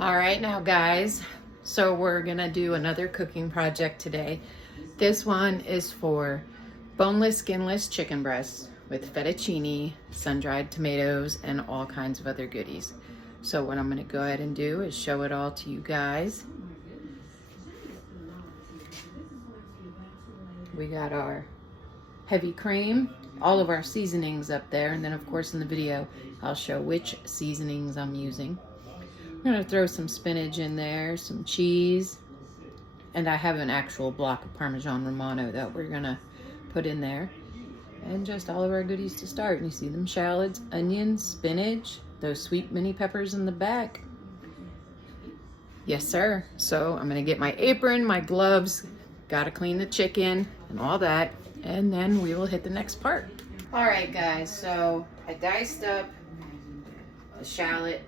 All right now guys, so we're gonna do another cooking project today. This one is for boneless, skinless chicken breasts with fettuccine, sun-dried tomatoes, and all kinds of other goodies. So what I'm gonna go ahead and do is show it all to you guys. We got our heavy cream, all of our seasonings up there, and then of course in the video I'll show which seasonings I'm using. I'm gonna throw some spinach in there, some cheese, and I have an actual block of Parmesan Romano that we're gonna put in there. And just all of our goodies to start. And you see them shallots, onions, spinach, those sweet mini peppers in the back. Yes, sir. So I'm gonna get my apron, my gloves, gotta clean the chicken and all that, and then we will hit the next part. All right, guys, so I diced up the shallot,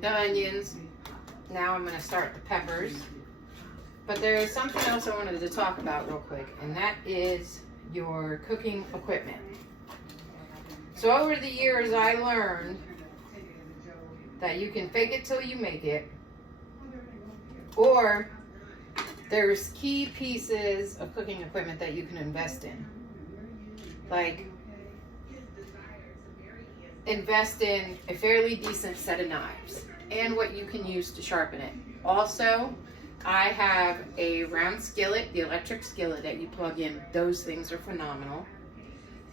the onions. Now I'm going to start the peppers. But there's something else I wanted to talk about real quick, and that is your cooking equipment. So over the years I learned that you can fake it till you make it, or there's key pieces of cooking equipment that you can invest in. Like, invest in a fairly decent set of knives and what you can use to sharpen it. Also, I have a round skillet, the electric skillet that you plug in. Those things are phenomenal.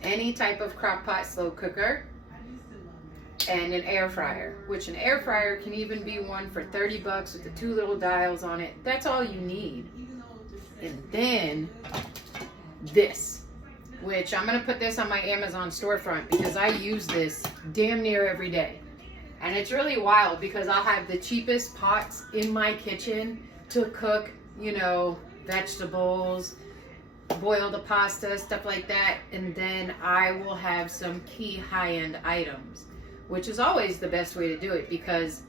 Any type of crock pot slow cooker, and an air fryer, which an air fryer can even be one for 30 bucks with the 2 little dials on it. That's all you need. And then this, which I'm gonna put this on my Amazon storefront because I use this damn near every day. And it's really wild because I'll have the cheapest pots in my kitchen to cook, you know, vegetables, boil the pasta, stuff like that. And then I will have some key high-end items, which is always the best way to do it because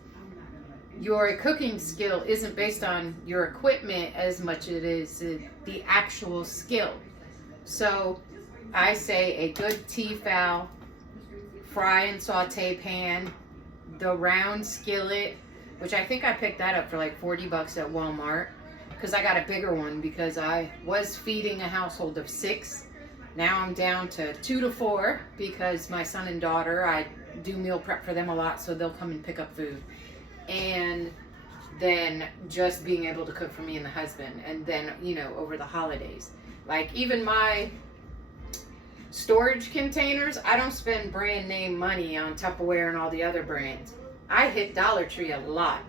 your cooking skill isn't based on your equipment as much as it is the actual skill. So I say a good Tefal fry and saute pan, the round skillet, which I think I picked that up for like 40 bucks at Walmart because I got a bigger one because I was feeding a household of 6. Now I'm down to 2 to 4 because my son and daughter, I do meal prep for them a lot, so they'll come and pick up food. And then just being able to cook for me and the husband, and then, you know, over the holidays. Like even my storage containers, I don't spend brand name money on Tupperware and all the other brands. I hit Dollar Tree a lot,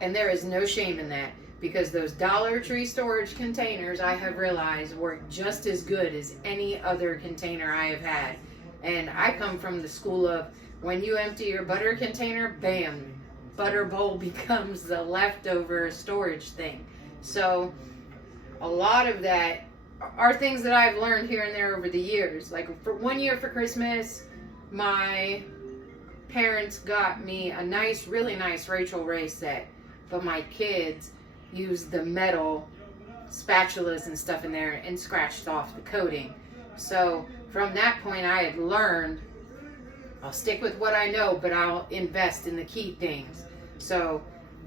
and there is no shame in that because those Dollar Tree storage containers, I have realized, work just as good as any other container I have had. And I come from the school of when you empty your butter container, bam, butter bowl becomes the leftover storage thing. So a lot of that are things that I've learned here and there over the years. Like for one year for Christmas, my parents got me a nice, really nice Rachel Ray set, but my kids used the metal spatulas and stuff in there and scratched off the coating. So from that point I had learned I'll stick with what I know, but I'll invest in the key things. So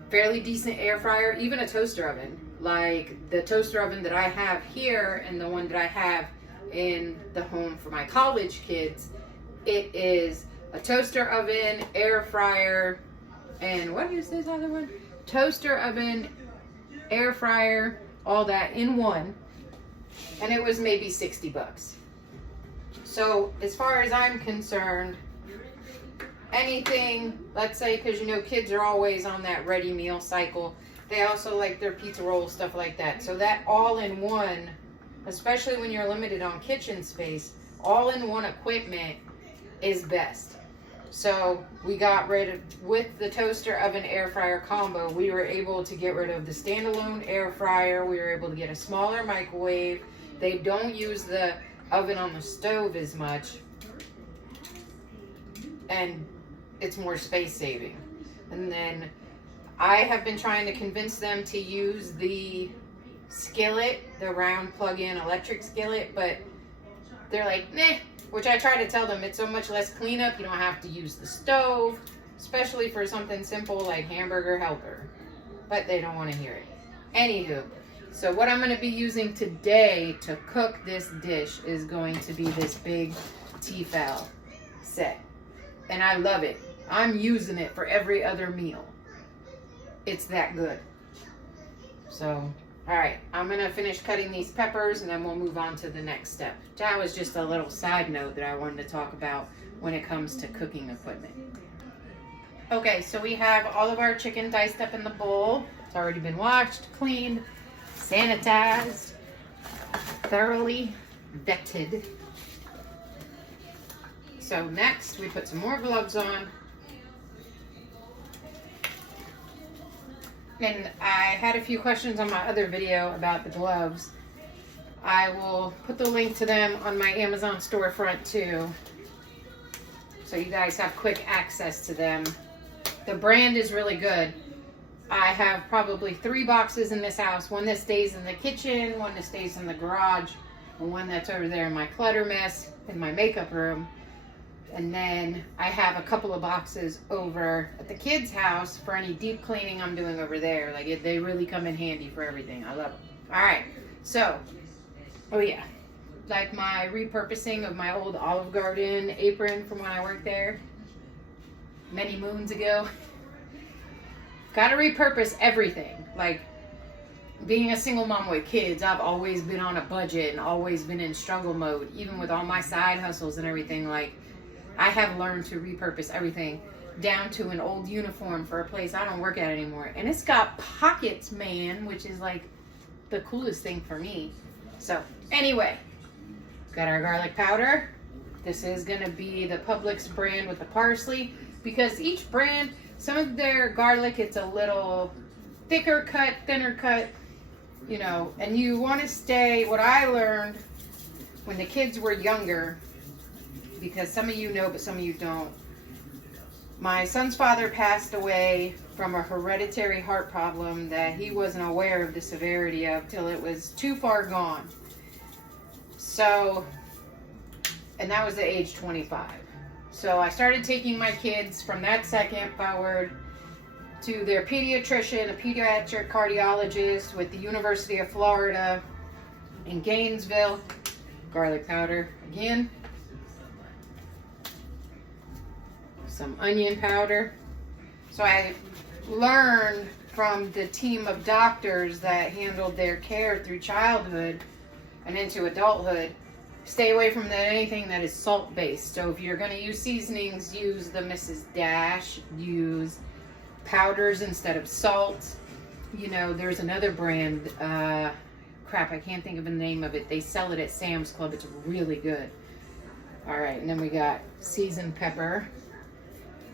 fairly decent air fryer, even a toaster oven. Like the toaster oven that I have here and the one that I have in the home for my college kids, it is a toaster oven, air fryer, and what is this other one? Toaster oven, air fryer, all that in one. And it was maybe 60 bucks. So as far as I'm concerned, anything, let's say, because you know kids are always on that ready meal cycle. They also like their pizza rolls, stuff like that. So that all-in-one, especially when you're limited on kitchen space, all-in-one equipment is best. So we got rid of, with the toaster oven air fryer combo, we were able to get rid of the standalone air fryer. We were able to get a smaller microwave. They don't use the oven on the stove as much, and it's more space saving. And then I have been trying to convince them to use the skillet, the round plug-in electric skillet, but they're like, meh, which I try to tell them it's so much less cleanup. You don't have to use the stove. especially for something simple like hamburger helper, but they don't want to hear it. Anywho, so what I'm going to be using today to cook this dish is going to be this big Tefal set, and I love it. I'm using it for every other meal. It's that good. So, all right, I'm going to finish cutting these peppers and then we'll move on to the next step. That was just a little side note that I wanted to talk about when it comes to cooking equipment. Okay, so we have all of our chicken diced up in the bowl. It's already been washed, cleaned, sanitized, thoroughly vetted. So next, we put some more gloves on. And I had a few questions on my other video about the gloves. I will put the link to them on my Amazon storefront too, so you guys have quick access to them. The brand is really good. I have probably 3 boxes in this house. One that stays in the kitchen, one that stays in the garage, and one that's over there in my clutter mess in my makeup room. And then I have a couple of boxes over at the kids' house for any deep cleaning I'm doing over there. Like, they really come in handy for everything. I love them. All right, so, oh yeah, like my repurposing of my old Olive Garden apron from when I worked there many moons ago. Got to repurpose everything. Like, being a single mom with kids, I've always been on a budget and always been in struggle mode, even with all my side hustles and everything. Like, I have learned to repurpose everything down to an old uniform for a place I don't work at anymore. And it's got pockets, man, which is like the coolest thing for me. So anyway, got our garlic powder. This is going to be the Publix brand with the parsley, because each brand, some of their garlic, it's a little thicker cut, thinner cut, you know, and you want to stay, what I learned when the kids were younger, because some of you know, but some of you don't. My son's father passed away from a hereditary heart problem that he wasn't aware of the severity of till it was too far gone. So, and that was at age 25. So I started taking my kids from that second forward to their pediatrician, a pediatric cardiologist with the University of Florida in Gainesville. Garlic powder again. Some onion powder. So I learned from the team of doctors that handled their care through childhood and into adulthood, stay away from anything that is salt based. So if you're going to use seasonings, use the Mrs. Dash, use powders instead of salt. You know, there's another brand, crap, I can't think of the name of it. They sell it at Sam's Club. It's really good. All right, and then we got seasoned pepper.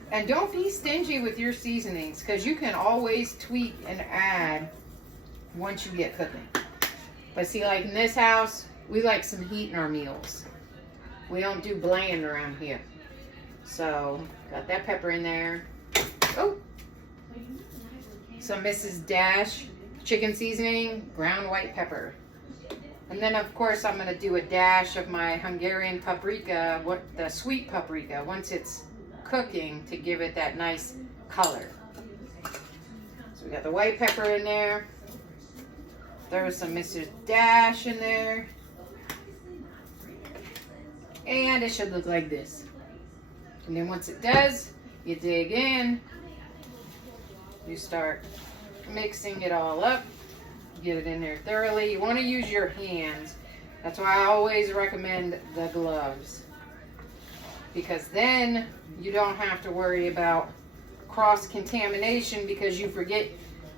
And don't be stingy with your seasonings, because you can always tweak and add once you get cooking. But see, like in this house, we like some heat in our meals. We don't do bland around here. So, got that pepper in there. Oh! Some Mrs. Dash chicken seasoning, ground white pepper. And then, of course, I'm going to do a dash of my Hungarian paprika, the sweet paprika, once it's cooking, to give it that nice color. So we got the white pepper in there. There was some Mrs. Dash in there. And it should look like this. And then once it does, you dig in. You start mixing it all up. Get it in there thoroughly. You want to use your hands. That's why I always recommend the gloves, because then you don't have to worry about cross-contamination, because you forget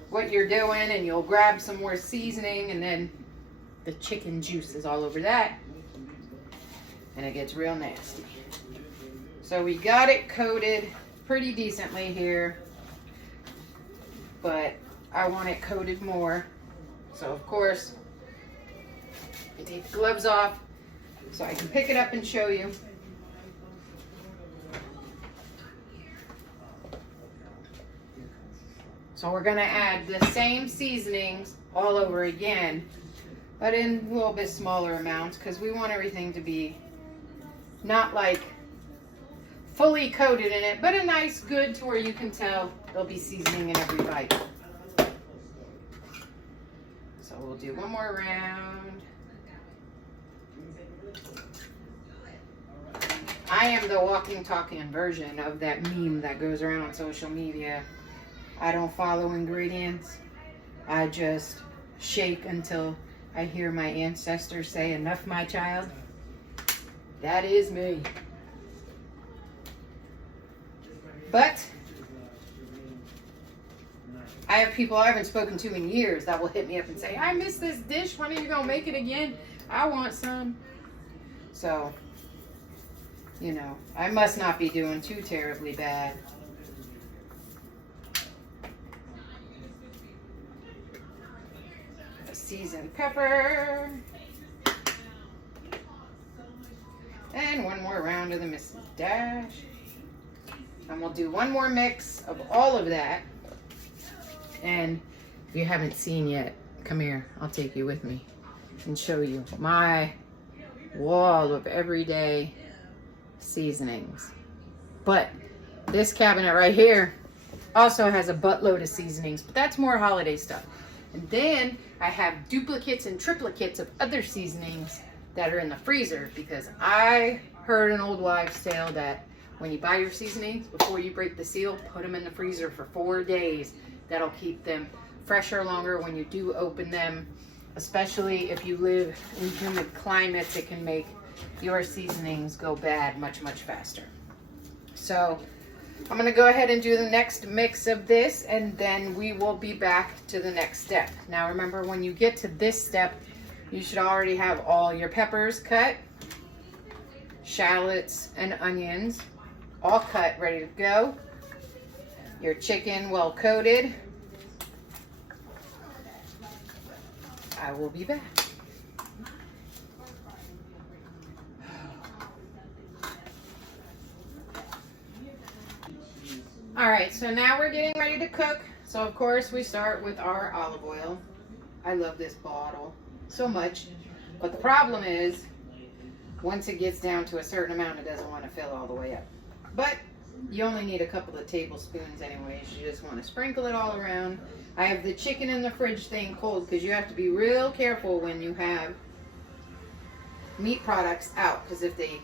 what you're doing and you'll grab some more seasoning and then the chicken juice is all over that and it gets real nasty. So we got it coated pretty decently here, but I want it coated more. So of course, I take the gloves off so I can pick it up and show you. So we're gonna add the same seasonings all over again, but in a little bit smaller amounts, because we want everything to be not like fully coated in it, but a nice good to where you can tell there'll be seasoning in every bite. So we'll do one more round. I am the walking, talking version of that meme that goes around on social media. I don't follow ingredients. I just shake until I hear my ancestors say, "Enough, my child." That is me. But I have people I haven't spoken to in years that will hit me up and say, "I miss this dish. When are you going to make it again? I want some." So, you know, I must not be doing too terribly bad. A seasoned pepper. And one more round of the Mrs. Dash. And we'll do one more mix of all of that. And if you haven't seen yet, come here. I'll take you with me and show you my wall of everyday seasonings. But this cabinet right here also has a buttload of seasonings, but that's more holiday stuff. And then I have duplicates and triplicates of other seasonings that are in the freezer, because I heard an old wives' tale that when you buy your seasonings, before you break the seal, put them in the freezer for 4 days. That'll keep them fresher longer when you do open them, especially if you live in humid climates. It can make your seasonings go bad much, much faster. So I'm going to go ahead and do the next mix of this, and then we will be back to the next step. Now remember, when you get to this step, you should already have all your peppers cut, shallots and onions all cut, ready to go. Your chicken well coated. I will be back. All right, so now we're getting ready to cook. So of course we start with our olive oil. I love this bottle so much, but the problem is once it gets down to a certain amount, it doesn't want to fill all the way up. But you only need a couple of tablespoons anyways. You just want to sprinkle it all around. I have the chicken in the fridge staying cold, because you have to be real careful when you have meat products out, because if they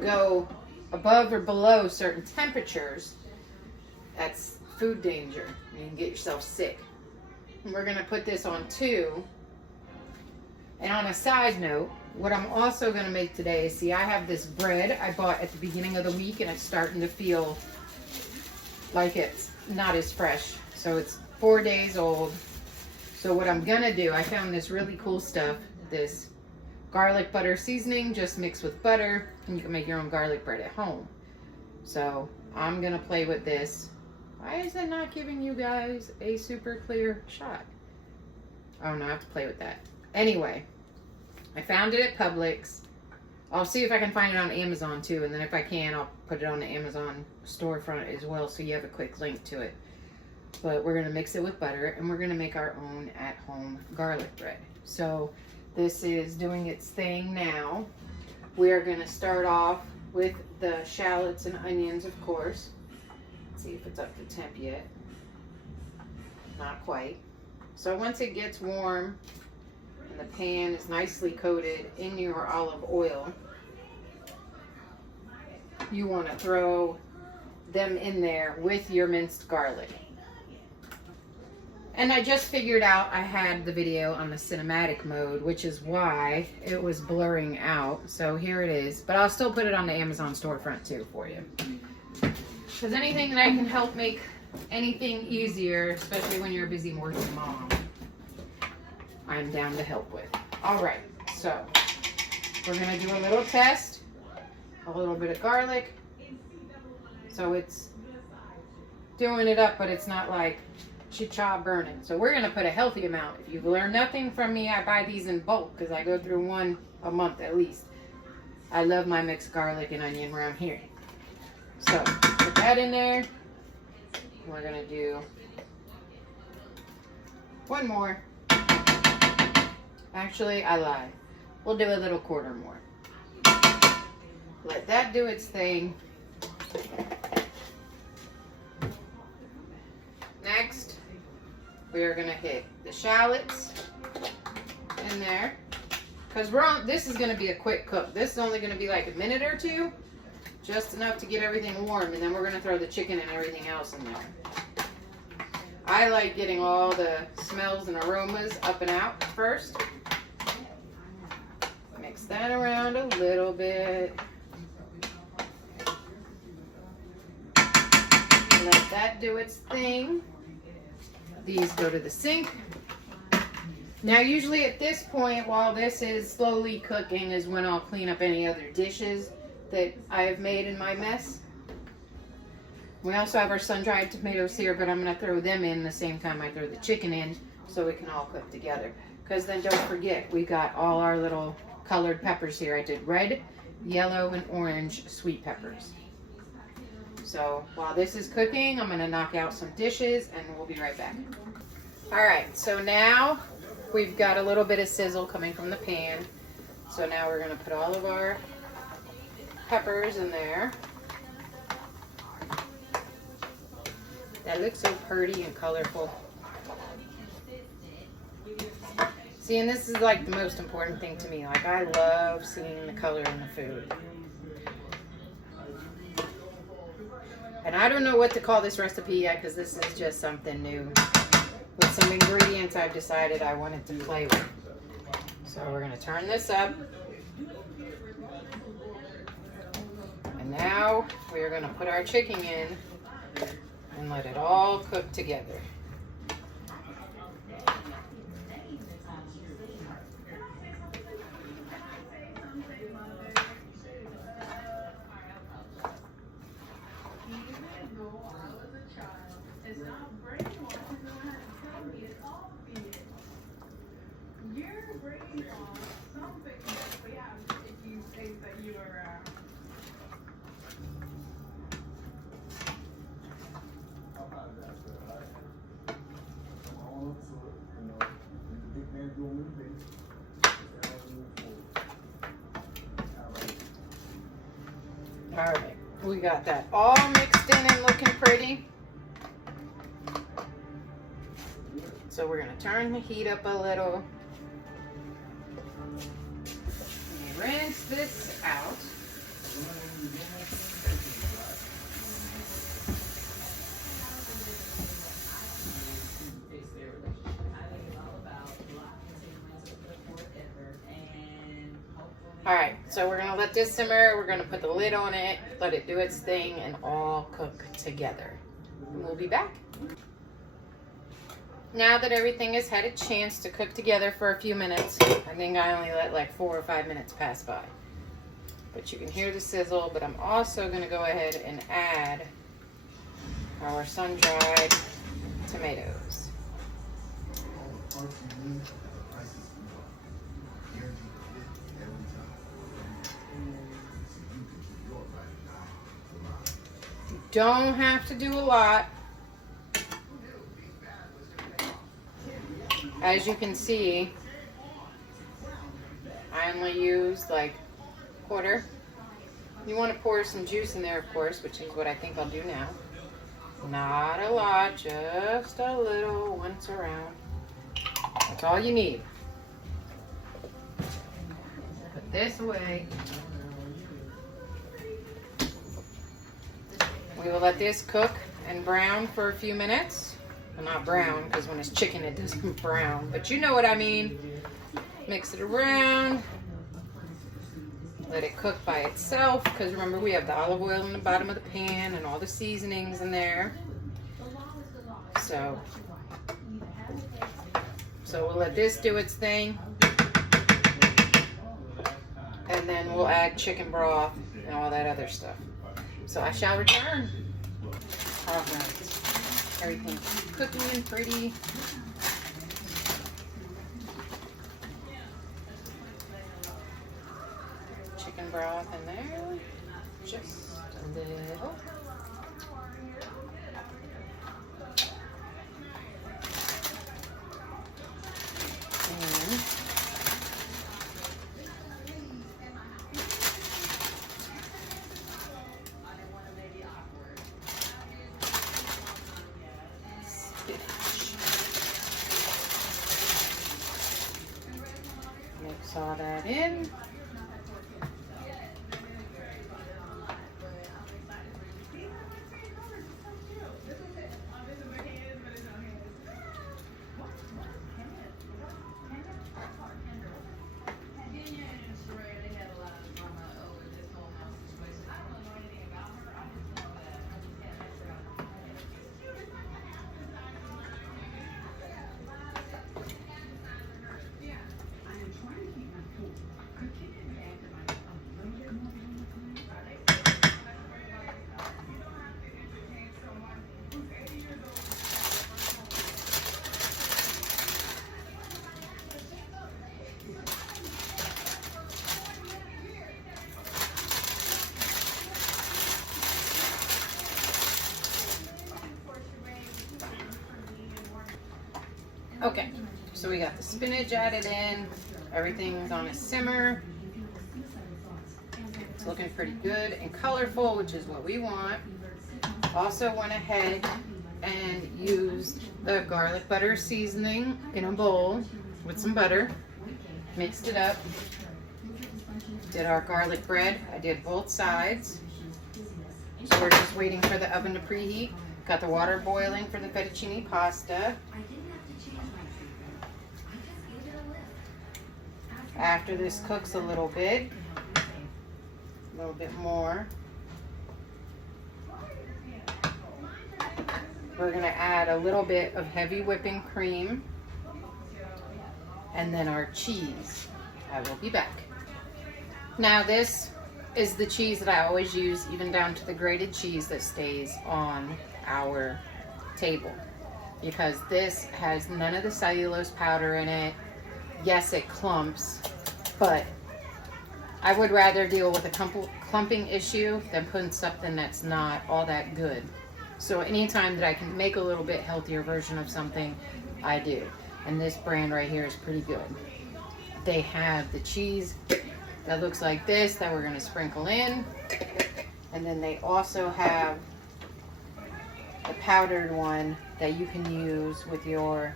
go above or below certain temperatures, that's food danger. You can get yourself sick. And we're going to put this on 2. And on a side note, what I'm also going to make today is, see, I have this bread I bought at the beginning of the week, and it's starting to feel like it's not as fresh. So it's 4 days old. So what I'm going to do, I found this really cool stuff, this garlic butter seasoning, just mixed with butter, and you can make your own garlic bread at home. So I'm going to play with this. Why is it not giving you guys a super clear shot? Oh no, I have to play with that. Anyway, I found it at Publix. I'll see if I can find it on Amazon too, and then if I can, I'll put it on the Amazon storefront as well, so you have a quick link to it. But we're gonna mix it with butter, and we're gonna make our own at-home garlic bread. So this is doing its thing now. We are gonna start off with the shallots and onions, of course. Let's see if it's up to temp yet. Not quite. So once it gets warm and the pan is nicely coated in your olive oil, you want to throw them in there with your minced garlic. And I just figured out I had the video on the cinematic mode, which is why it was blurring out. So here it is, but I'll still put it on the Amazon storefront too for you. Because anything that I can help make anything easier, especially when you're a busy working mom, I'm down to help with. All right, so we're gonna do a little test, a little bit of garlic. So it's doing it up, but it's not like cha burning. So we're gonna put a healthy amount. If you've learned nothing from me, I buy these in bulk because I go through one a month at least. I love my mixed garlic and onion around here. So put that in there. We're gonna do one more. Actually, I lied. We'll do a little quarter more. Let that do its thing. Next, we are gonna hit the shallots in there, because this is gonna be a quick cook. This is only gonna be like a minute or two, just enough to get everything warm, and then we're gonna throw the chicken and everything else in there. I like getting all the smells and aromas up and out first. Mix that around a little bit. Let that do its thing. These go to the sink. Now usually at this point, while this is slowly cooking, is when I'll clean up any other dishes that I've made in my mess. We also have our sun-dried tomatoes here, but I'm going to throw them in the same time I throw the chicken in so we can all cook together. Because then don't forget, we got all our little colored peppers here. I did red, yellow, and orange sweet peppers. So while this is cooking, I'm going to knock out some dishes and we'll be right back. Alright, so now we've got a little bit of sizzle coming from the pan. So now we're going to put all of our peppers in there. That looks so pretty and colorful. See, and this is like the most important thing to me. Like, I love seeing the color in the food. And I don't know what to call this recipe yet, because this is just something new. With some ingredients I've decided I wanted to play with. So we're going to turn this up. And now we're going to put our chicken in and let it all cook together. Alright, we got that all mixed in and looking pretty. So we're going to turn the heat up a little. Rinse this out. Alright, so we're going to let this simmer. We're going to put the lid on it, let it do its thing, and all cook together. And we'll be back. Now that everything has had a chance to cook together for a few minutes, I think I only let like 4 or 5 minutes pass by. But you can hear the sizzle, but I'm also going to go ahead and add our sun-dried tomatoes. You don't have to do a lot. As you can see, I only used like a quarter. You want to pour some juice in there, of course, which is what I think I'll do now. Not a lot, just a little once around. That's all you need. Put this away. We will let this cook and brown for a few minutes. Well, not brown, because when it's chicken it doesn't brown, but you know what I mean. Mix it around. Let it cook by itself, because remember we have the olive oil in the bottom of the pan and all the seasonings in there. So we'll let this do its thing. And then we'll add chicken broth and all that other stuff. So I shall return. All right. Everything's cooking and pretty. Chicken broth in there. Just a little. And all that in. Okay, so we got the spinach added in. Everything's on a simmer. It's looking pretty good and colorful, which is what we want. Also went ahead and used the garlic butter seasoning in a bowl with some butter. Mixed it up. Did our garlic bread. I did both sides. So we're just waiting for the oven to preheat. Got the water boiling for the fettuccine pasta. After this cooks a little bit more, we're going to add a little bit of heavy whipping cream and then our cheese. I will be back. Now this is the cheese that I always use, even down to the grated cheese that stays on our table, because this has none of the cellulose powder in it. Yes, it clumps, but I would rather deal with a clumping issue than putting something that's not all that good. So anytime that I can make a little bit healthier version of something, I do. And this brand right here is pretty good. They have the cheese that looks like this that we're going to sprinkle in. And then they also have the powdered one that you can use with your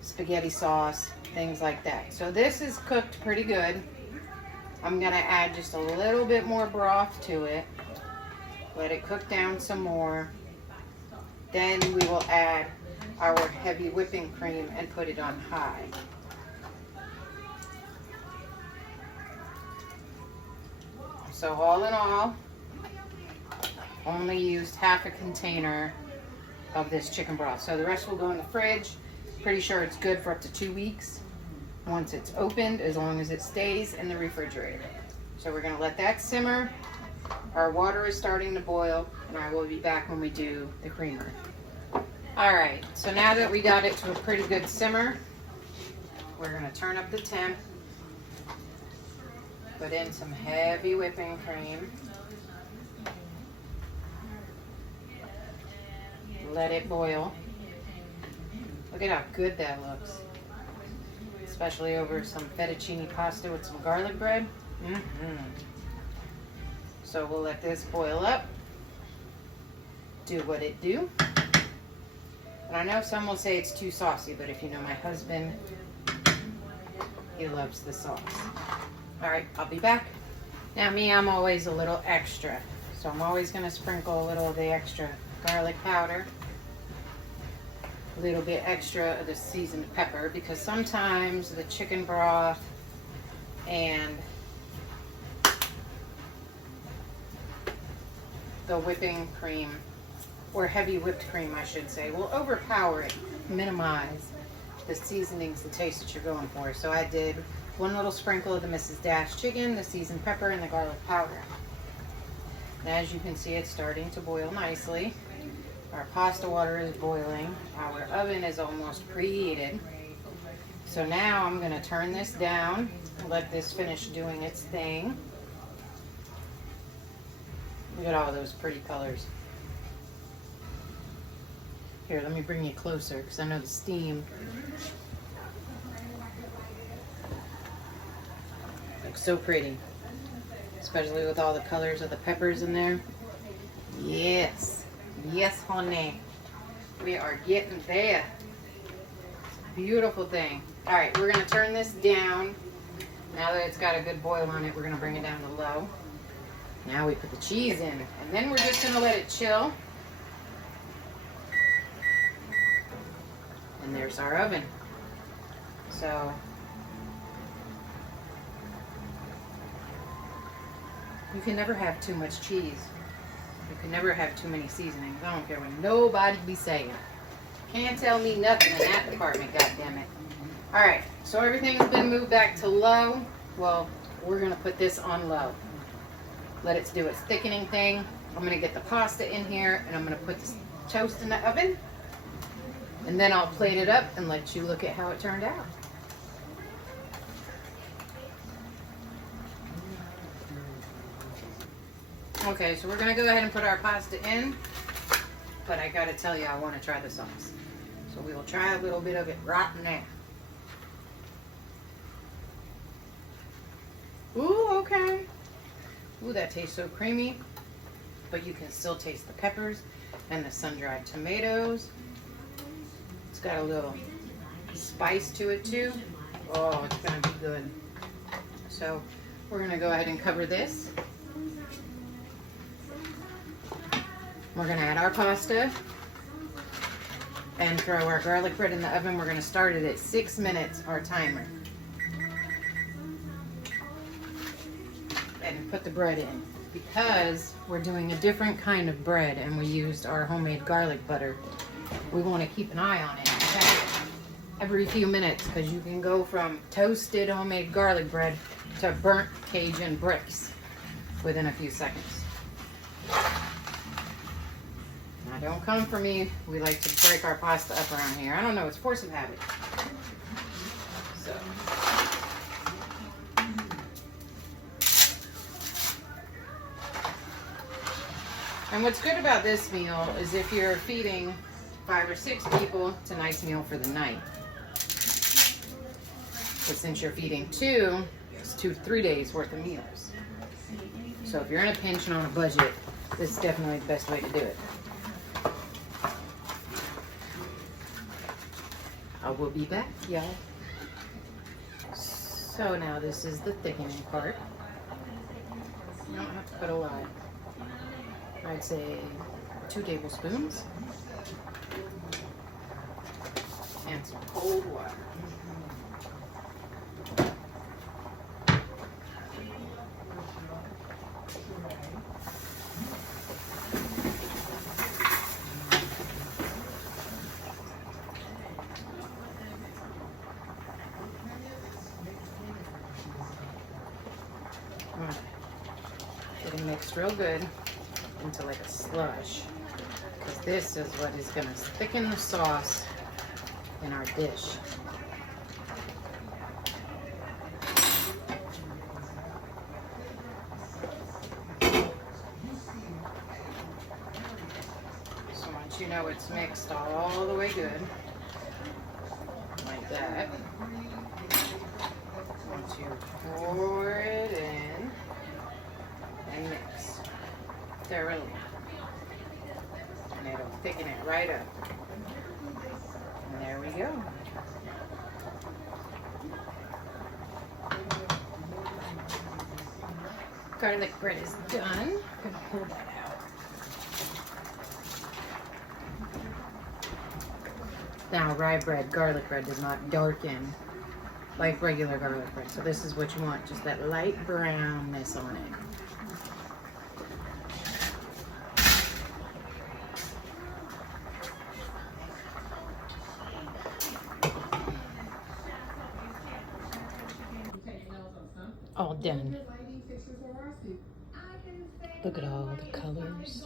spaghetti sauce, things like that. So this is cooked pretty good. I'm going to add just a little bit more broth to it. Let it cook down some more. Then we will add our heavy whipping cream and put it on high. So all in all, only used half a container of this chicken broth. So the rest will go in the fridge. Pretty sure it's good for up to 2 weeks once it's opened, as long as it stays in the refrigerator. So we're going to let that simmer. Our water is starting to boil, and I will be back when we do the creamer. Alright, so now that we got it to a pretty good simmer, we're going to turn up the temp, put in some heavy whipping cream, let it boil. Look at how good that looks, especially over some fettuccine pasta with some garlic bread. So we'll let this boil up, do what it do. And I know some will say it's too saucy, but if you know my husband, he loves the sauce. All right, I'll be back. Now me, I'm always a little extra. So I'm always gonna sprinkle a little of the extra garlic powder, a little bit extra of the seasoned pepper, because sometimes the chicken broth and the whipping cream, or heavy whipped cream I should say, will overpower it, minimize the seasonings, the taste that you're going for. So I did one little sprinkle of the Mrs. Dash chicken, the seasoned pepper, and the garlic powder. And as you can see, it's starting to boil nicely. Our pasta water is boiling. Our oven is almost preheated. So now I'm going to turn this down, let this finish doing its thing. Look at all those pretty colors. Here, let me bring you closer because I know the steam looks so pretty, especially with all the colors of the peppers in there. Yes, yes, honey, we are getting there. Beautiful thing. All right, we're gonna turn this down Now that it's got a good boil on it, we're gonna bring it down to low. Now we put the cheese in, and then we're just gonna let it chill. And there's our oven. So you can never have too much cheese. You can never have too many seasonings. I don't care what nobody be saying. Can't tell me nothing in that department, goddammit. Alright, so everything's been moved back to low. Well, we're gonna put this on low. Let it do its thickening thing. I'm gonna get the pasta in here and I'm gonna put this toast in the oven. And then I'll plate it up and let you look at how it turned out. Okay, so we're gonna go ahead and put our pasta in, but I gotta tell you, I wanna try the sauce. So we will try a little bit of it right now. Ooh, okay. Ooh, that tastes so creamy, but you can still taste the peppers and the sun-dried tomatoes. It's got a little spice to it too. Oh, it's gonna be good. So we're gonna go ahead and cover this. We're gonna add our pasta and throw our garlic bread in the oven. We're gonna start it at 6 minutes, our timer. And put the bread in. Because we're doing a different kind of bread and we used our homemade garlic butter, we want to keep an eye on it every few minutes, because you can go from toasted homemade garlic bread to burnt Cajun bricks within a few seconds. Now don't come for me. We like to break our pasta up around here. I don't know, it's force of habit. So. And what's good about this meal is if you're feeding 5 or 6 people, it's a nice meal for the night. But since you're feeding 2, it's 2 to 3 days worth of meals. So if you're in a pinch and on a budget, this is definitely the best way to do it. I will be back, y'all. So now this is the thickening part. You don't have to put a lot. I'd say 2 tablespoons. And some cold water. All right. Get it mixed real good into like a slush, because this is what is going to thicken the sauce in our dish. So once you know it's mixed all the way good, like that, once you pour it in and mix thoroughly, and it'll thicken it right up. And there we go. Garlic bread is done. I'm gonna pull that out. Now, rye bread, garlic bread does not darken like regular garlic bread. So this is what you want, just that light brownness on it. All done. Look at all the colors.